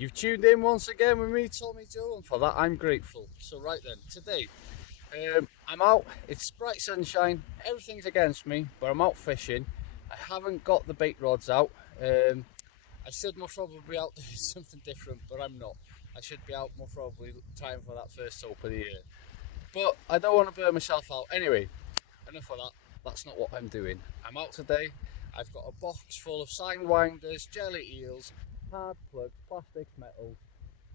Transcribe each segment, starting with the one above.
You've tuned in once again with me, Tommy Joe, and for that I'm grateful. So right then, today I'm out, it's bright sunshine, everything's against me, but I'm out fishing. I haven't got the bait rods out. I should most probably be out doing something different, but I'm not. I should be out more probably trying for that first soap of the year. But I don't want to burn myself out. Anyway, enough of that. That's not what I'm doing. I'm out today. I've got a box full of sign winders, jelly eels, hard plugs, plastics, metals,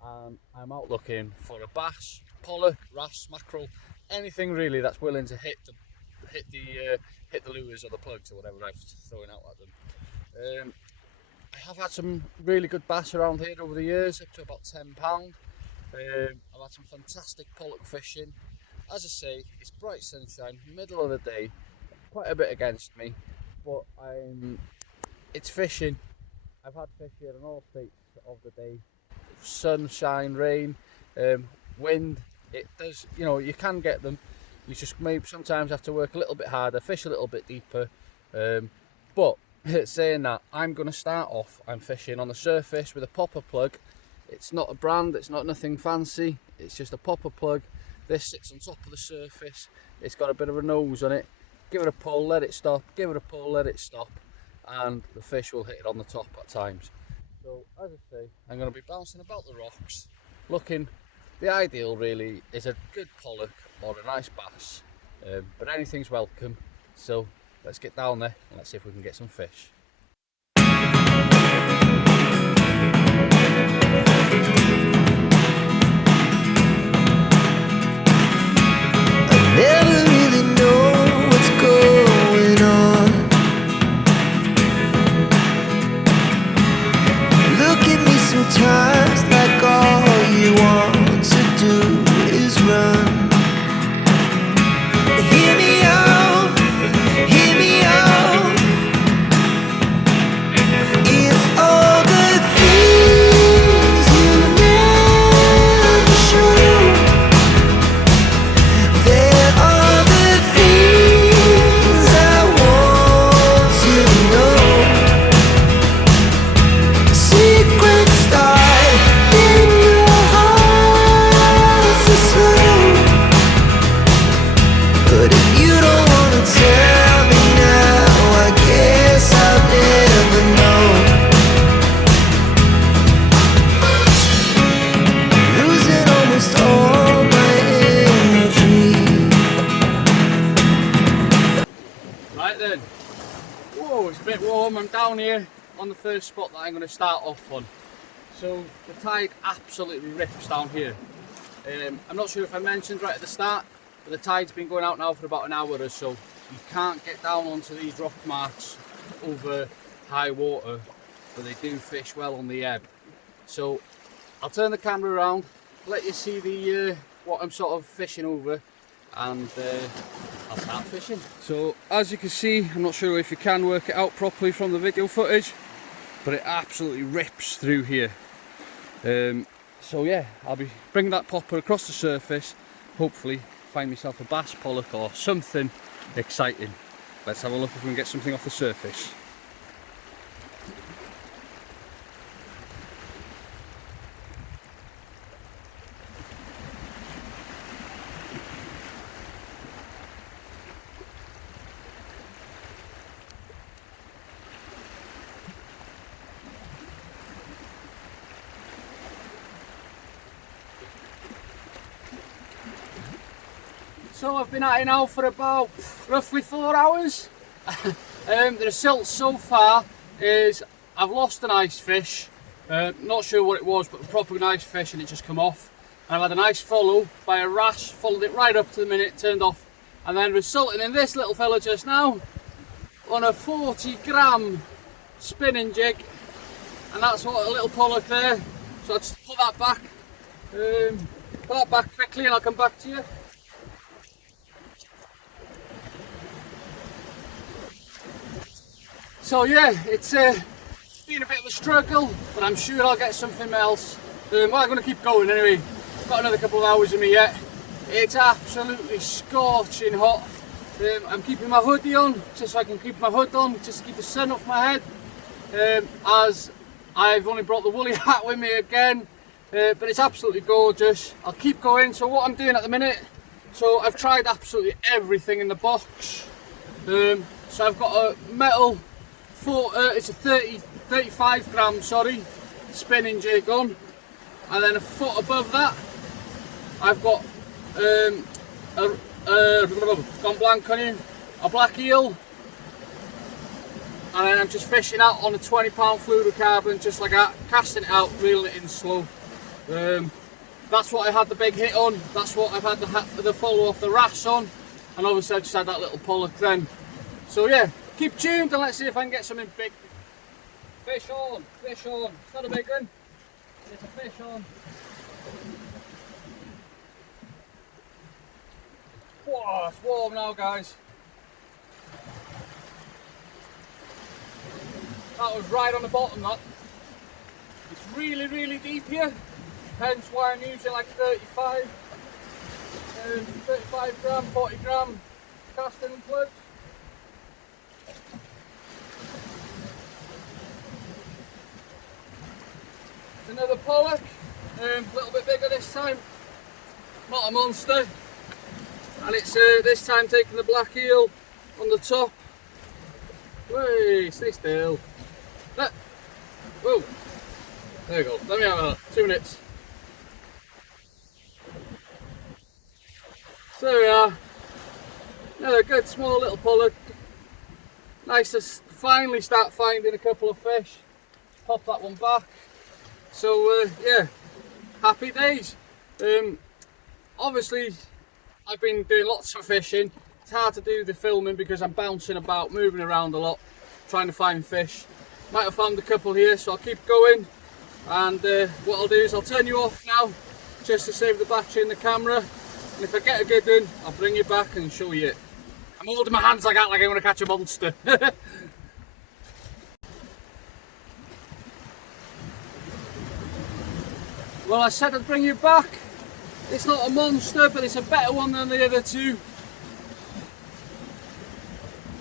and I'm out looking for a bass, pollock, wrasse, mackerel, anything really that's willing to hit the lures or the plugs or whatever I'm throwing out at them. I have had some really good bass around here over the years, up to about £10. I've had some fantastic pollock fishing. As I say, it's bright sunshine, middle of the day, quite a bit against me, but it's fishing. I've had fish here in all states of the day. Sunshine, rain, wind. It does, you can get them. You just maybe sometimes have to work a little bit harder, fish a little bit deeper. But saying that, I'm going to start off. I'm fishing on the surface with a popper plug. It's not a brand, it's not nothing fancy. It's just a popper plug. This sits on top of the surface. It's got a bit of a nose on it. Give it a pull, let it stop. Give it a pull, let it stop. And the fish will hit it on the top at times. So as I say, I'm going to be bouncing about the rocks, looking. The ideal really is a good pollock or a nice bass, but anything's welcome. So let's get down there and let's see if we can get some fish. I never really know what's going on. Look at me sometimes like all you want to do is run. Hear me out, hear me out. It's all the things you never show. There are the things I want to know. Secrets start in your heart so slow. But if you don't want to tell me now, I guess I'll never know. Losing almost all my energy. Right then. Whoa, it's a bit warm. I'm down here on the first spot that I'm going to start off on. So the tide absolutely rips down here. I'm not sure if I mentioned right at the start, but the tide's been going out now for about an hour or so. You can't get down onto these rock marks over high water, but they do fish well on the ebb. So I'll turn the camera around, let you see the what I'm sort of fishing over, and I'll start fishing. So as you can see, I'm not sure if you can work it out properly from the video footage, but it absolutely rips through here. So yeah, I'll be bringing that popper across the surface, hopefully find myself a bass, pollock or something exciting. Let's have a look if we can get something off the surface. So I've been at it now for about roughly 4 hours. The result so far is I've lost a nice fish. Not sure what it was, but a proper nice fish, and it just come off. And I've had a nice follow by a wrasse, followed it right up to the minute, turned off, and then resulting in this little fella just now on a 40-gram spinning jig, and that's what a little pollock there. So I'll just put that back quickly and I'll come back to you. So yeah, it's been a bit of a struggle, but I'm sure I'll get something else. Well, I'm going to keep going anyway. Got another couple of hours in me yet. It's absolutely scorching hot. I'm keeping my hoodie on, just so I can keep my hood on, just to keep the sun off my head. As I've only brought the woolly hat with me again, but it's absolutely gorgeous. I'll keep going. So what I'm doing at the minute, so I've tried absolutely everything in the box. So I've got a metal, it's a 35 gram, sorry, spinning jig on, and then a foot above that, I've got gone blank on you, a black eel, and then I'm just fishing out on a 20-pound fluorocarbon, just like that, casting it out, reeling it in slow. That's what I had the big hit on. That's what I've had the follow off the wrasse on, and obviously I just had that little pollock then. So yeah, keep tuned and let's see if I can get something big. Fish on, fish on. It's not a big one. It's a fish on. Whoa, it's warm now, guys. That was right on the bottom, that. It's really, really deep here. Hence why I'm using like 35 gram, 40 gram casting and plugs. Another pollock, a little bit bigger this time, not a monster, and it's this time taking the black eel on the top. Wait, stay still. Whoa, there you go, let me have that, 2 minutes. So there we are, another good small little pollock. Nice to finally start finding a couple of fish. Pop that one back. So yeah, happy days. Obviously I've been doing lots of fishing. It's hard to do the filming because I'm bouncing about, moving around a lot, trying to find fish. Might have found a couple here, so I'll keep going. And what I'll do is I'll turn you off now, just to save the battery in the camera. And if I get a good one, I'll bring you back and show you it. I'm holding my hands like that, like I'm going to catch a monster. Well, I said I'd bring you back. It's not a monster, but it's a better one than the other two.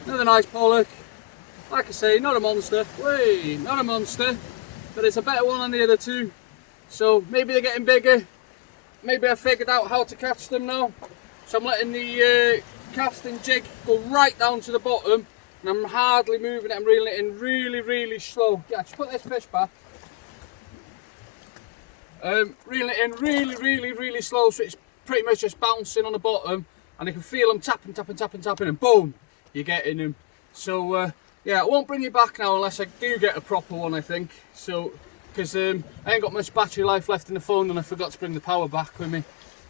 Another nice pollock. Like I say, not a monster. Wait, not a monster, but it's a better one than the other two. So maybe they're getting bigger. Maybe I figured out how to catch them now. So I'm letting the casting jig go right down to the bottom, and I'm hardly moving it. I'm reeling it in really, really slow. Yeah, just put this fish back. Reeling it in really, really, really slow, so it's pretty much just bouncing on the bottom, and you can feel them tapping, tapping, tapping, tapping, and boom, you're getting them. So yeah, I won't bring you back now unless I do get a proper one, I think. So, because I ain't got much battery life left in the phone, and I forgot to bring the power back with me.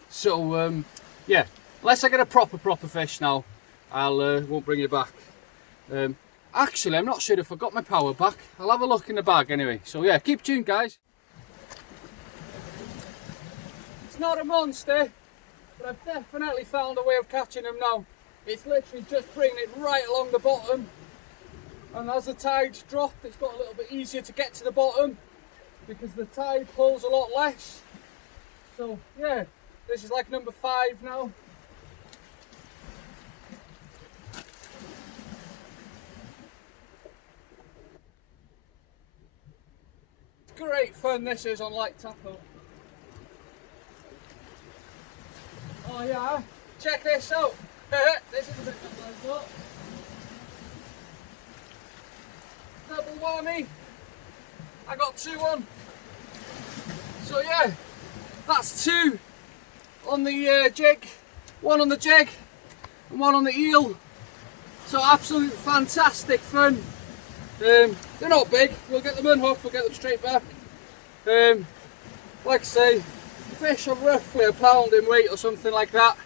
So yeah, unless I get a proper fish now, I'll won't bring you back. Actually, I'm not sure if I got my power back. I'll have a look in the bag anyway. So yeah, keep tuned, guys. It's not a monster, but I've definitely found a way of catching them now. It's literally just bringing it right along the bottom, and as the tides drop, it's got a little bit easier to get to the bottom because the tide pulls a lot less. So yeah, this is like number 5 now. Great fun this is on light tackle. Oh yeah, check this out. This is a bit of a double whammy. I got 2 on. So yeah, that's 2 on the jig, 1 on the jig and 1 on the eel. So absolute fantastic fun. They're not big, we'll get them unhooked, we'll get them straight back. Like I say, fish are roughly a pound in weight or something like that.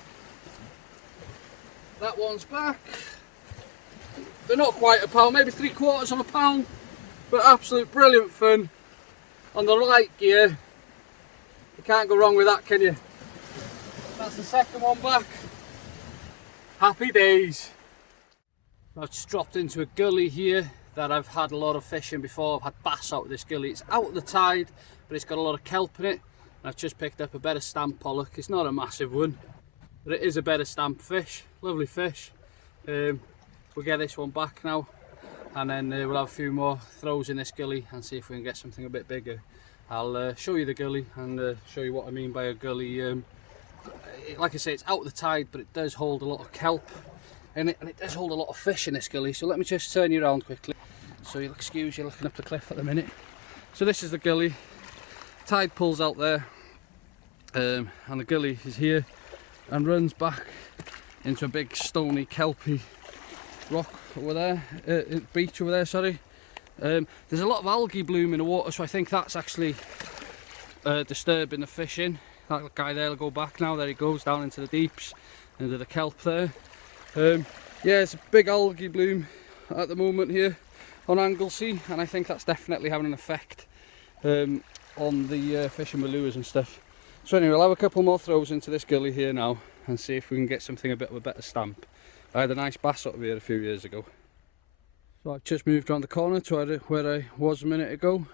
That one's back. They're not quite a pound, maybe 3/4 of a pound, but absolute brilliant fun on the light gear. You can't go wrong with that, can you? That's the second one back. Happy days. I've just dropped into a gully here that I've had a lot of fishing before. I've had bass out of this gully. It's out of the tide, but it's got a lot of kelp in it. I've just picked up a better stamp pollock. It's not a massive one, but it is a better stamp fish. Lovely fish. We'll get this one back now, and then we'll have a few more throws in this gully and see if we can get something a bit bigger. I'll show you the gully and show you what I mean by a gully. Like I say, it's out of the tide, but it does hold a lot of kelp in it, and it does hold a lot of fish in this gully. So let me just turn you around quickly, so you'll excuse you looking up the cliff at the minute. So this is the gully. Tide pulls out there, and the gully is here and runs back into a big stony kelpy rock over there, beach over there, sorry. There's a lot of algae bloom in the water, so I think that's actually disturbing the fishing. That guy there will go back now. There he goes down into the deeps, into the kelp there. Yeah, it's a big algae bloom at the moment here on Anglesey, and I think that's definitely having an effect on the fishing with lures and stuff. So anyway, we'll have a couple more throws into this gully here now and see if we can get something a bit of a better stamp. I had a nice bass up here a few years ago. So I've just moved around the corner to where I was a minute ago,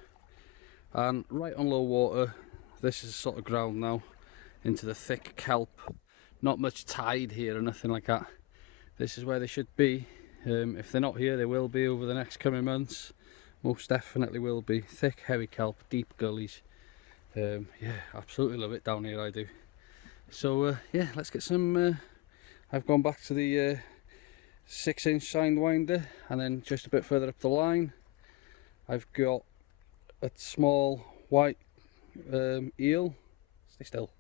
and right on low water, this is sort of ground now into the thick kelp. Not much tide here or nothing like that. This is where they should be. If they're not here, they will be over the next coming months. Most definitely will be. Thick, heavy kelp, deep gullies. Yeah, absolutely love it down here, I do. So yeah, let's get some. I've gone back to the 6-inch sidewinder, and then just a bit further up the line I've got a small white eel. Stay still.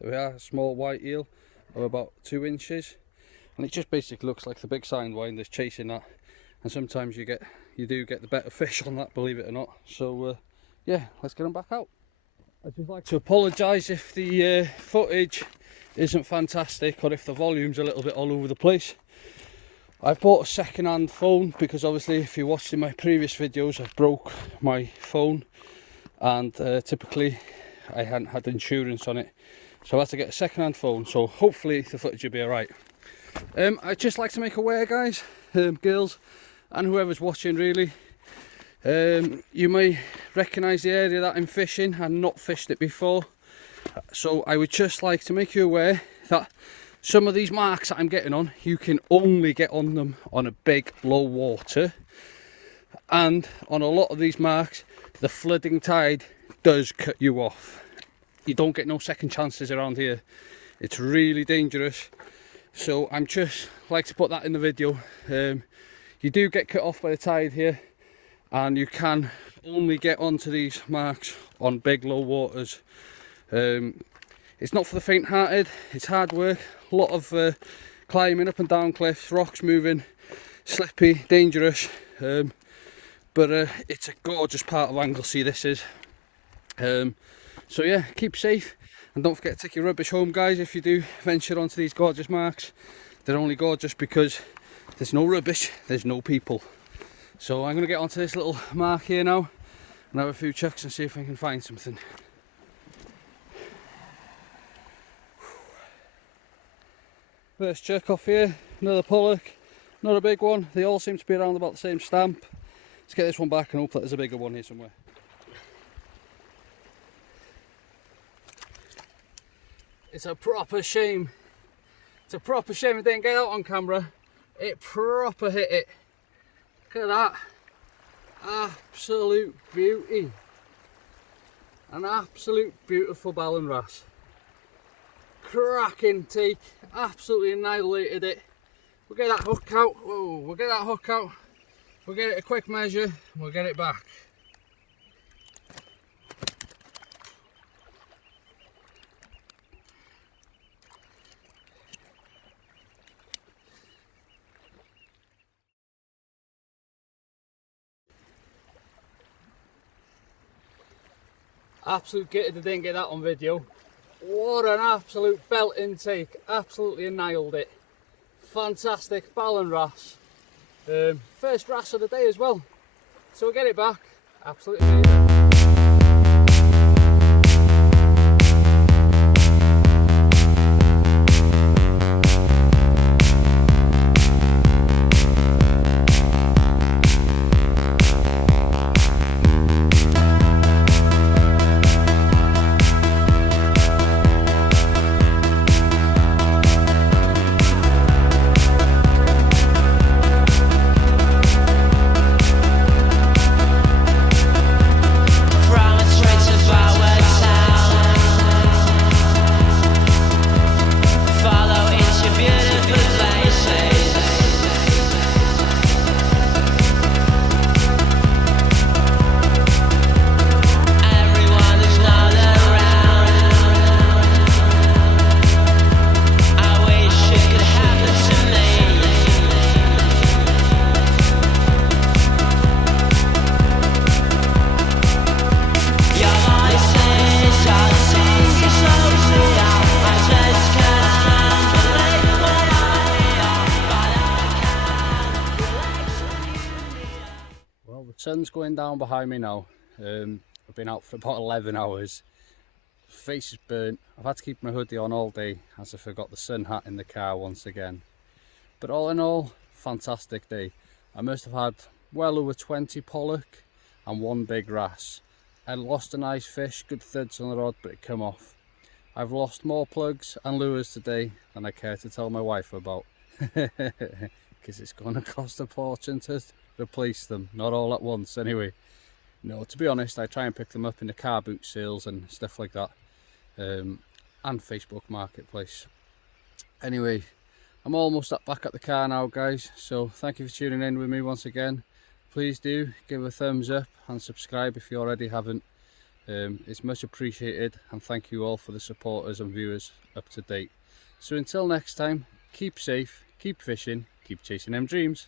There we are, a small white eel of about 2 inches, and it just basically looks like the big sidewinder's chasing that, and sometimes you do get the better fish on that, believe it or not. So yeah, let's get them back out. I'd just like to apologise if the footage isn't fantastic, or if the volume's a little bit all over the place. I've bought a second-hand phone because obviously, if you watched in my previous videos, I've broke my phone, and typically I hadn't had insurance on it, so I had to get a second-hand phone. So hopefully the footage will be alright. I'd just like to make aware, guys, girls, and whoever's watching really, you may recognise the area that I'm fishing and not fished it before. So I would just like to make you aware that some of these marks that I'm getting on, you can only get on them on a big low water, and on a lot of these marks the flooding tide does cut you off. You don't get no second chances around here. It's really dangerous. So I'm just like to put that in the video. You do get cut off by the tide here, and you can only get onto these marks on big low waters. It's not for the faint-hearted. It's hard work, a lot of climbing up and down cliffs, rocks moving, slippy, dangerous, but it's a gorgeous part of Anglesey, this is. So yeah, keep safe, and don't forget to take your rubbish home, guys, if you do venture onto these gorgeous marks. They're only gorgeous because there's no rubbish, there's no people. So I'm going to get onto this little mark here now and have a few chucks and see if I can find something. First chuck off here, another pollock, not a big one. They all seem to be around about the same stamp. Let's get this one back and hope that there's a bigger one here somewhere. It's a proper shame. It's a proper shame it didn't get out on camera. It proper hit it. Look at that. Absolute beauty. An absolute beautiful ballan wrasse. Cracking take, absolutely annihilated it. We'll get that hook out. Whoa, we'll get that hook out. We'll get it a quick measure and we'll get it back. Absolute gutted I didn't get that on video. What an absolute belt intake, absolutely annihilated it. Fantastic ballan wrasse. First wrasse of the day as well. So we'll get it back, absolutely amazing. the sun's going down behind me now. I've been out for about 11 hours. Face is burnt. I've had to keep my hoodie on all day as I forgot the sun hat in the car once again. But all in all, fantastic day. I must have had well over 20 pollock and one big wrasse. I lost a nice fish, good thirds on the rod, but it come off. I've lost more plugs and lures today than I care to tell my wife about, because it's going to cost a fortune to replace them, not all at once anyway. No, to be honest, I try and pick them up in the car boot sales and stuff like that, and Facebook Marketplace. Anyway, I'm almost back at the car now, guys, so thank you for tuning in with me once again. Please do give a thumbs up and subscribe if you already haven't. It's much appreciated, and thank you all for the supporters and viewers up to date. So until next time, keep safe, keep fishing, keep chasing them dreams.